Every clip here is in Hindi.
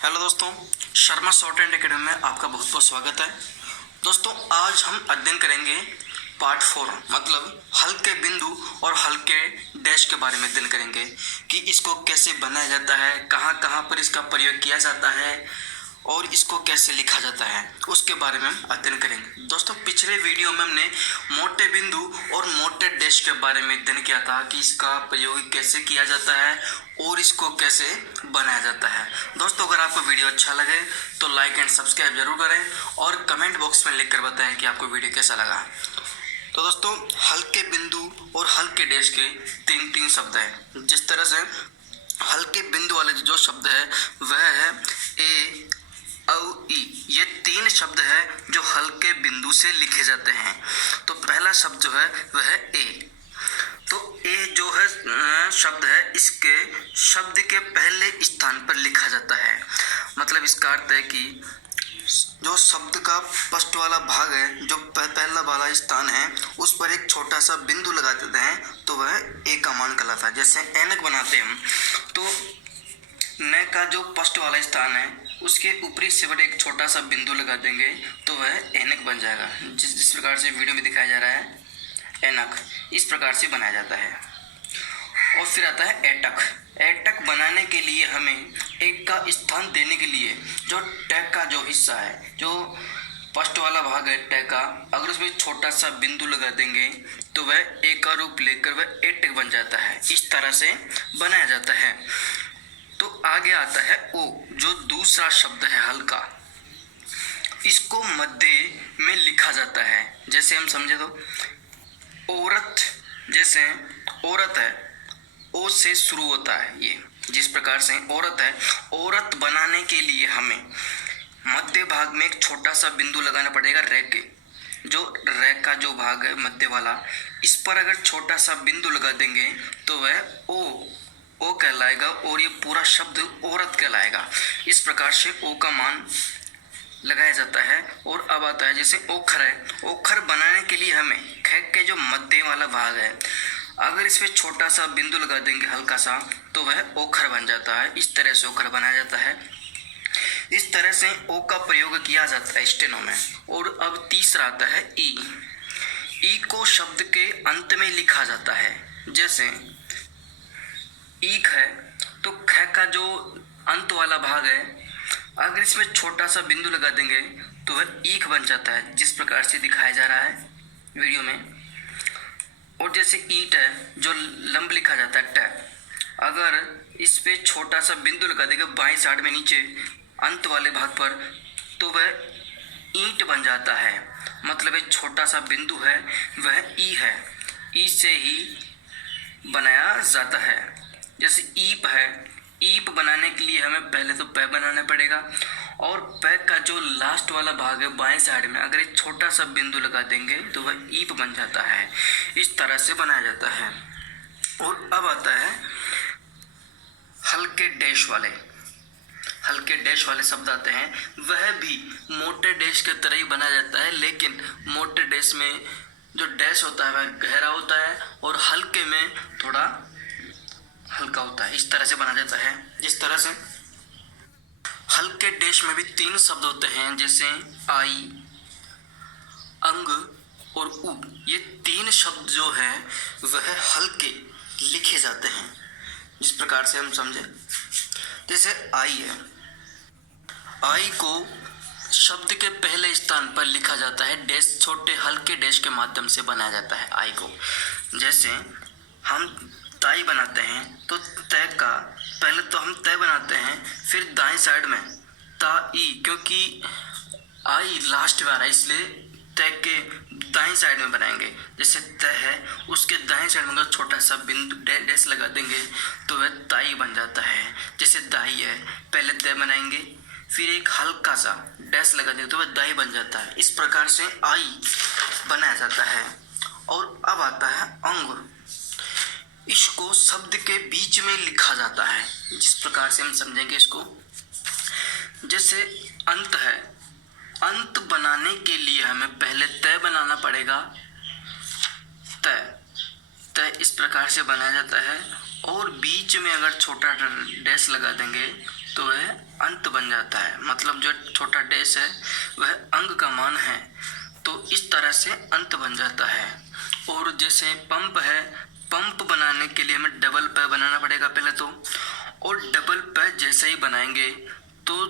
हेलो दोस्तों, शर्मा शॉर्ट एंड एकेडमी में आपका बहुत बहुत स्वागत है। दोस्तों, आज हम अध्ययन करेंगे पार्ट 4 मतलब हल्के बिंदु और हल्के डैश के बारे में अध्ययन करेंगे कि इसको कैसे बनाया जाता है, कहाँ कहाँ पर इसका प्रयोग किया जाता है और इसको कैसे लिखा जाता है, उसके बारे में हम अध्ययन करेंगे। दोस्तों, पिछले वीडियो में हमने मोटे बिंदु और मोटे डैश के बारे में अध्ययन किया था कि इसका प्रयोग कैसे किया जाता है और इसको कैसे बनाया जाता है। दोस्तों, अगर आपको वीडियो अच्छा लगे तो लाइक एंड सब्सक्राइब जरूर करें और कमेंट बॉक्स में लिखकर बताएं कि आपको वीडियो कैसा लगा। तो दोस्तों, हल्के बिंदु और हल्के डैश के तीन शब्द हैं। जिस तरह से हल्के बिंदु वाले जो शब्द है वह है ए, औ, ई। ये तीन शब्द है जो हल्के बिंदु से लिखे जाते हैं। तो पहला शब्द जो है वह है ए। तो ए जो है शब्द है, इसके शब्द के पहले स्थान पर लिखा जाता है। मतलब इसका अर्थ है कि जो शब्द का फर्स्ट वाला भाग है, जो पहला वाला स्थान है, उस पर एक छोटा सा बिंदु लगा देते हैं तो वह ए का मान कहलाता है। जैसे ऐनक बनाते हैं हम, तो न का जो फर्स्ट वाला स्थान है उसके ऊपरी सिरे एक छोटा सा बिंदु लगा देंगे तो वह ऐनक बन जाएगा। जिस प्रकार से वीडियो में दिखाया जा रहा है, ऐनक इस प्रकार से बनाया जाता है। और फिर आता है ऐटक। ऐटक बनाने के लिए हमें एक का स्थान देने के लिए जो टैग का जो हिस्सा है, जो फर्स्ट वाला भाग है टैग का, अगर उसमें छोटा सा बिंदु लगा देंगे तो वह ए का रूप लेकर वह ऐटक बन जाता है। इस तरह से बनाया जाता है। तो आगे आता है ओ, जो दूसरा शब्द है हल्का। इसको मध्य में लिखा जाता है। जैसे हम समझे तो औरत, जैसे औरत है, ओ से शुरू होता है। ये जिस प्रकार से औरत है, औरत बनाने के लिए हमें मध्य भाग में एक छोटा सा बिंदु लगाना पड़ेगा रे के। जो रे का जो भाग है मध्य वाला, इस पर अगर छोटा सा बिंदु लगा देंगे तो वह ओ कहलाएगा और ये पूरा शब्द औरत कहलाएगा। इस प्रकार से ओ का मान लगाया जाता है। और अब आता है जैसे ओखर है। ओखर बनाने के लिए हमें ख के जो मध्य वाला भाग है, अगर इसमें छोटा सा बिंदु लगा देंगे हल्का सा तो वह ओखर बन जाता है। इस तरह से ओखर बनाया जाता है। इस तरह से ओ का प्रयोग किया जाता है स्टेनो में। और अब तीसरा आता है ई। ई को शब्द के अंत में लिखा जाता है। जैसे ईख है तो ख का जो अंत वाला भाग है, अगर इसमें छोटा सा बिंदु लगा देंगे तो वह ईख बन जाता है, जिस प्रकार से दिखाया जा रहा है वीडियो में। और जैसे ईंट है, जो लंब लिखा जाता है ट, अगर इस पे छोटा सा बिंदु लगा देंगे बाईं साइड में नीचे अंत वाले भाग पर तो वह ईंट बन जाता है। मतलब एक छोटा सा बिंदु है वह ई है। ई से ही बनाया जाता है। जैसे ईप है, ईप बनाने के लिए हमें पहले तो पै बनाना पड़ेगा और पै का जो लास्ट वाला भाग है बाएं साइड में अगर एक छोटा सा बिंदु लगा देंगे तो वह ईप बन जाता है। इस तरह से बनाया जाता है। और अब आता है हल्के डैश वाले। हल्के डैश वाले शब्द आते हैं। वह भी मोटे डैश के तरह ही बनाया जाता है, लेकिन मोटे डैश में जो डैश होता है वह गहरा होता है और हल्के में थोड़ा हल्का होता है। इस तरह से बनाया जाता है। जिस तरह से हल्के डैश में भी तीन शब्द होते हैं, जैसे आई, अंग और उ। ये तीन शब्द जो है वह हल्के लिखे जाते हैं। जिस प्रकार से हम समझे, जैसे आई है, आई को शब्द के पहले स्थान पर लिखा जाता है डैश, छोटे हल्के डैश के माध्यम से बनाया जाता है आई को। जैसे हम ताई बनाते हैं तो तय का पहले तो हम तय बनाते हैं, फिर दाएं साइड में ताई, क्योंकि आई लास्ट में आ रहा है इसलिए तय के दाएं साइड में बनाएंगे। जैसे तय है, उसके दाएं साइड में अगर छोटा सा बिंदु डैश लगा देंगे तो वह ताई बन जाता है। जैसे दाई है, पहले तय बनाएंगे फिर एक हल्का सा डैश लगा देंगे तो वह दाई बन जाता है। इस प्रकार से आई बनाया जाता है। और अब आता है अंग। इसको शब्द के बीच में लिखा जाता है। जिस प्रकार से हम समझेंगे इसको, जैसे अंत है, अंत बनाने के लिए हमें पहले तय बनाना पड़ेगा तय। तय इस प्रकार से बनाया जाता है और बीच में अगर छोटा डैश लगा देंगे तो वह अंत बन जाता है, मतलब जो छोटा डैश है वह अंग का मान है, तो इस तरह से अंत बन जाता है। और जैसे पंप है, पंप बनाने के लिए हमें डबल प बनाना पड़ेगा पहले तो, और डबल प जैसे ही बनाएंगे तो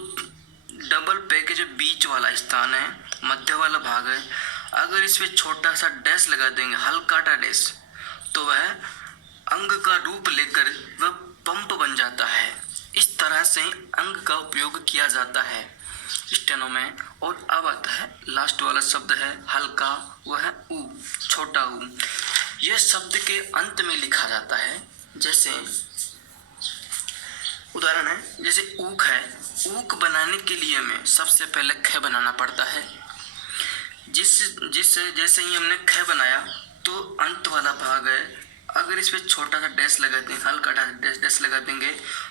डबल पे के जो बीच वाला स्थान है, मध्य वाला भाग है, अगर इसमें छोटा सा डैश लगा देंगे, हल्का सा डैश, तो वह अंग का रूप लेकर वह पंप बन जाता है। इस तरह से अंग का उपयोग किया जाता है स्टेनो में। और अब आता है लास्ट वाला शब्द है हल्का, वह है ऊ, छोटा ऊ। यह शब्द के अंत में लिखा जाता है। जैसे उदाहरण है, जैसे ऊक है, ऊक बनाने के लिए हमें सबसे पहले ख बनाना पड़ता है। जैसे ही हमने ख बनाया तो अंत वाला भाग है, अगर इस पे छोटा सा डैश लगा देंगे, हल्का डैश लगा देंगे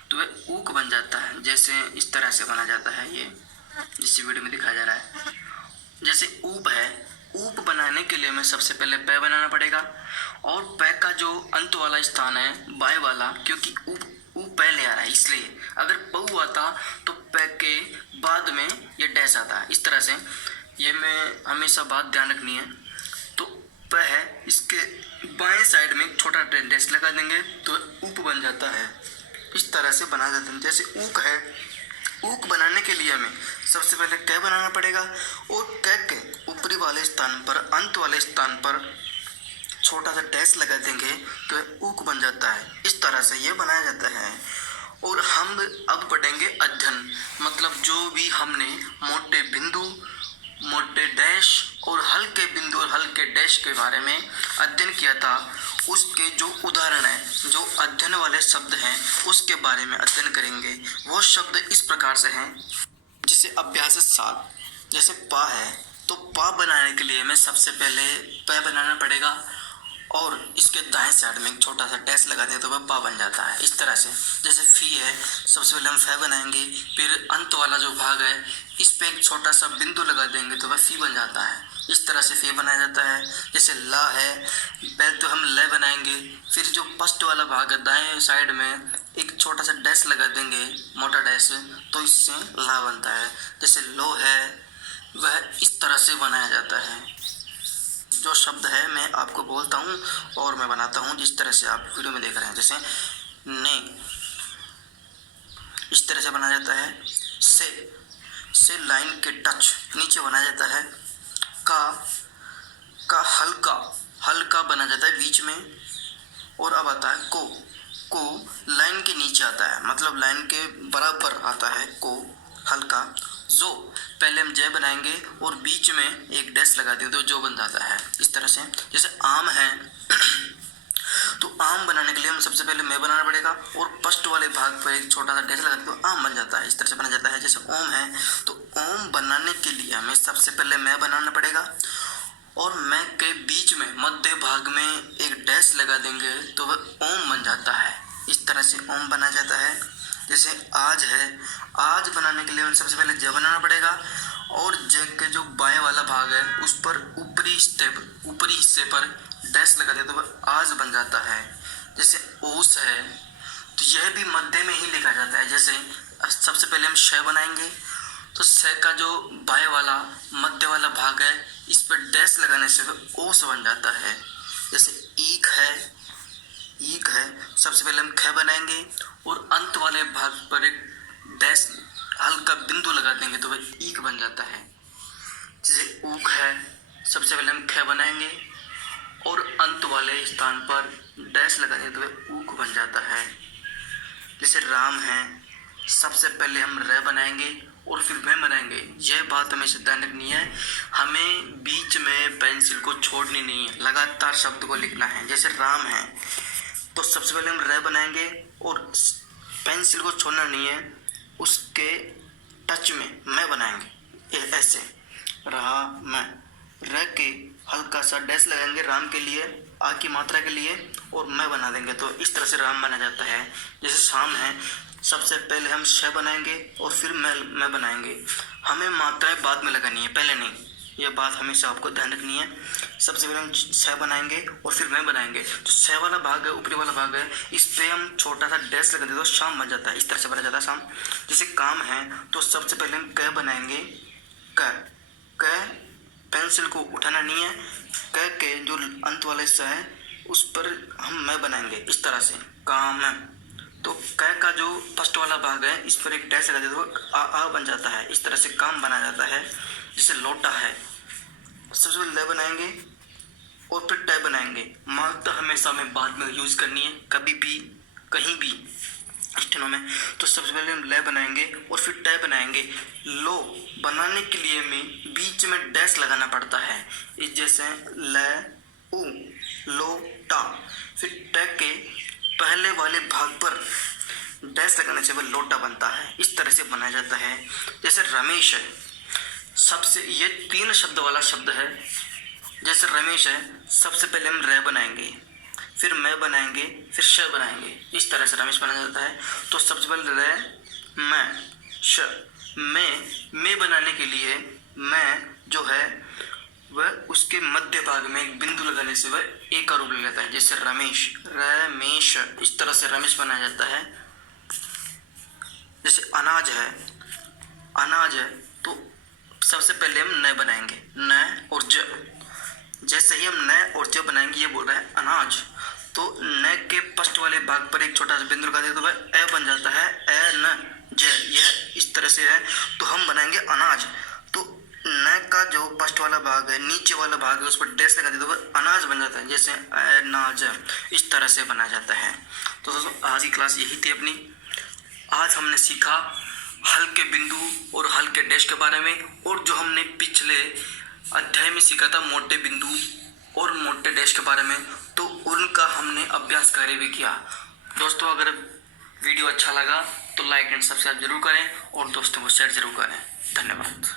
तो वह ऊक बन जाता है। जैसे इस तरह से बना जाता है, ये जिस वीडियो में दिखाया जा रहा है। जैसे ऊप है, ऊप बनाने के लिए हमें सबसे पहले पै बनाना पड़ेगा, और पै का जो अंत वाला स्थान है बाएं वाला, क्योंकि ऊप पहले आ रहा है इसलिए, अगर पऊ आता तो पै के बाद में ये डैश आता है। इस तरह से ये में हमेशा बात ध्यान रखनी है। तो प है, इसके बाएं साइड में एक छोटा डैश लगा देंगे तो ऊप बन जाता है। इस तरह से बना जाता है। जैसे ऊक है, ऊक बनाने के लिए हमें सबसे पहले क बनाना पड़ेगा, और क के ऊपरी वाले स्थान पर, अंत वाले स्थान पर छोटा सा डैश लगा देंगे तो ऊक बन जाता है। इस तरह से ये बनाया जाता है। और हम अब पढ़ेंगे अध्ययन, मतलब जो भी हमने मोटे बिंदु, मोटे डैश और हल्के बिंदु और हल्के डैश के बारे में अध्ययन किया था, उसके जो उदाहरण है, जो अध्ययन वाले शब्द हैं, उसके बारे में अध्ययन करेंगे। वो शब्द इस प्रकार से हैं, जैसे अभ्यास 7, जैसे पा है, तो पा बनाने के लिए हमें सबसे पहले प बनाना पड़ेगा, और इसके दाएं साइड में एक छोटा सा डैश लगा दें तो वह पा बन जाता है। इस तरह से जैसे फी है, सबसे पहले हम फै बनाएंगे, फिर अंत वाला जो भाग है इस पे एक छोटा सा बिंदु लगा देंगे तो वह फी बन जाता है। इस तरह से फी बनाया जाता है। जैसे ला है, पहले तो हम ल बनाएंगे, फिर जो फर्स्ट वाला भाग है दाएं साइड में एक छोटा सा डैश लगा देंगे, मोटा डैश, तो इससे ला बनता है। जैसे लो है, वह इस तरह से बनाया जाता है। जो शब्द है मैं आपको बोलता हूँ और मैं बनाता हूँ जिस तरह से आप वीडियो में देख रहे हैं। जैसे ने, इस तरह से बनाया जाता है। से लाइन के टच नीचे बनाया जाता है। का हल्का बना जाता है बीच में। और अब आता है को लाइन के नीचे आता है, मतलब लाइन के बराबर आता है को, हल्का। जो पहले हम जय बनाएंगे और बीच में एक डैश लगा देंगे तो जो बन जाता है। इस तरह से जैसे आम है, तो आम बनाने के लिए हम सबसे पहले मैं बनाना पड़ेगा, और फर्स्ट वाले भाग पर एक छोटा सा डैश लगा दें तो आम बन जाता है। इस तरह से बना जाता है। जैसे ओम है, तो ओम बनाने के लिए हमें सबसे पहले मैं बनाना पड़ेगा, और मैं के बीच में मध्य भाग में एक डैश लगा देंगे तो वह ओम बन जाता है। इस तरह से ओम बना जाता है। जैसे आज है, आज बनाने के लिए हमें सबसे पहले ज बनाना पड़ेगा, और ज के जो बाएं वाला भाग है उस पर ऊपरी हिस्से पर डैश लगा दे तो वह आज बन जाता है। जैसे ओस है, तो यह भी मध्य में ही लिखा जाता है। जैसे सबसे पहले हम श बनाएंगे, तो स का जो बाएं वाला मध्य वाला भाग है इस पर डैश लगाने से वह ओस बन जाता है। जैसे ईक है, सबसे पहले हम ख बनाएंगे और अंत वाले भाग पर एक डैश हल्का बिंदु लगा देंगे तो वह ईक बन जाता है। जैसे ऊक है, सबसे पहले हम ख बनाएंगे और अंत वाले स्थान पर डैश लगा देंगे तो वह ऊक बन जाता है। जैसे राम है, सबसे पहले हम र बनाएंगे और फिर वह बनाएंगे। यह बात हमें ध्यान रखनी है, हमें बीच में पेंसिल को छोड़नी नहीं है, लगातार शब्द को लिखना है। जैसे राम है, तो सबसे पहले हम र बनाएंगे और पेंसिल को छोड़ना नहीं है, उसके टच में मैं बनाएंगे। ऐसे रहा मैं, र के हल्का सा डैश लगाएंगे राम के लिए, आ की मात्रा के लिए, और मैं बना देंगे तो इस तरह से राम बना जाता है। जैसे शाम है, सबसे पहले हम श बनाएंगे और फिर मैं बनाएंगे। हमें मात्राएं बाद में लगानी है, पहले नहीं। यह बात हमेशा आपको ध्यान रखनी है। सबसे पहले हम स बनाएंगे और फिर मैं बनाएंगे। जो स वाला भाग है, ऊपरी वाला भाग है, इस पर हम छोटा सा डैश लगा देते तो शाम बन जाता है। इस तरह से बना जाता है शाम। जैसे काम है तो सबसे पहले हम क बनाएंगे। क पेंसिल को उठाना नहीं है। क के जो अंत वाला हिस्सा है उस पर हम मैं बनाएंगे इस तरह से काम है। तो क का जो फर्स्ट वाला भाग है इस पर एक डैश लगा देते तो आ बन जाता है। इस तरह से काम बना जाता है। जैसे लोटा है, सबसे पहले ल बनाएंगे और फिर ट बनाएंगे। मात्रा हमेशा हमें बाद में यूज करनी है, कभी भी कहीं भी स्टेनो में। तो सबसे पहले हम ल बनाएंगे और फिर ट बनाएंगे। लो बनाने के लिए हमें बीच में डैश लगाना पड़ता है। इस जैसे ल उ लो टा। फिर ट के पहले वाले भाग पर डैश लगाने से वह लोटा बनता है। इस तरह से बनाया जाता है। जैसे रमेश है, सबसे ये 3 शब्द वाला शब्द है। जैसे रमेश है, सबसे पहले हम र बनाएंगे, फिर मैं बनाएंगे, फिर श बनाएंगे। इस तरह से रमेश बनाया जाता है। तो सबसे पहले र मैं श मैं बनाने के लिए मैं जो है वह उसके मध्य भाग में एक बिंदु लगाने से वह ए का रूप ले लेता है। जैसे रमेश, रमेश, इस तरह से रमेश बनाया जाता है। जैसे अनाज है, अनाज है तो सबसे पहले हम न बनाएंगे, न और ज। जैसे ही हम न और ज बनाएंगे, ये बोल रहा है अनाज, तो न के फर्स्ट वाले भाग पर एक छोटा सा बिंदु लगा दे तो वह ए बन जाता है। ए न ज, यह इस तरह से है। तो हम बनाएंगे अनाज। तो न का जो फर्स्ट वाला भाग है, नीचे वाला भाग है, उस पर डैश लगा दे तो वह अनाज बन जाता है। जैसे अनाज, इस तरह से बनाया जाता है। तो दोस्तों आज की क्लास यही थी अपनी। आज हमने सीखा हल के बिंदु और हल के डैश के बारे में, और जो हमने पिछले अध्याय में सीखा था मोटे बिंदु और मोटे डैश के बारे में, तो उनका हमने अभ्यास कार्य भी किया। दोस्तों अगर वीडियो अच्छा लगा तो लाइक एंड सब्सक्राइब जरूर करें और दोस्तों को शेयर जरूर करें। धन्यवाद।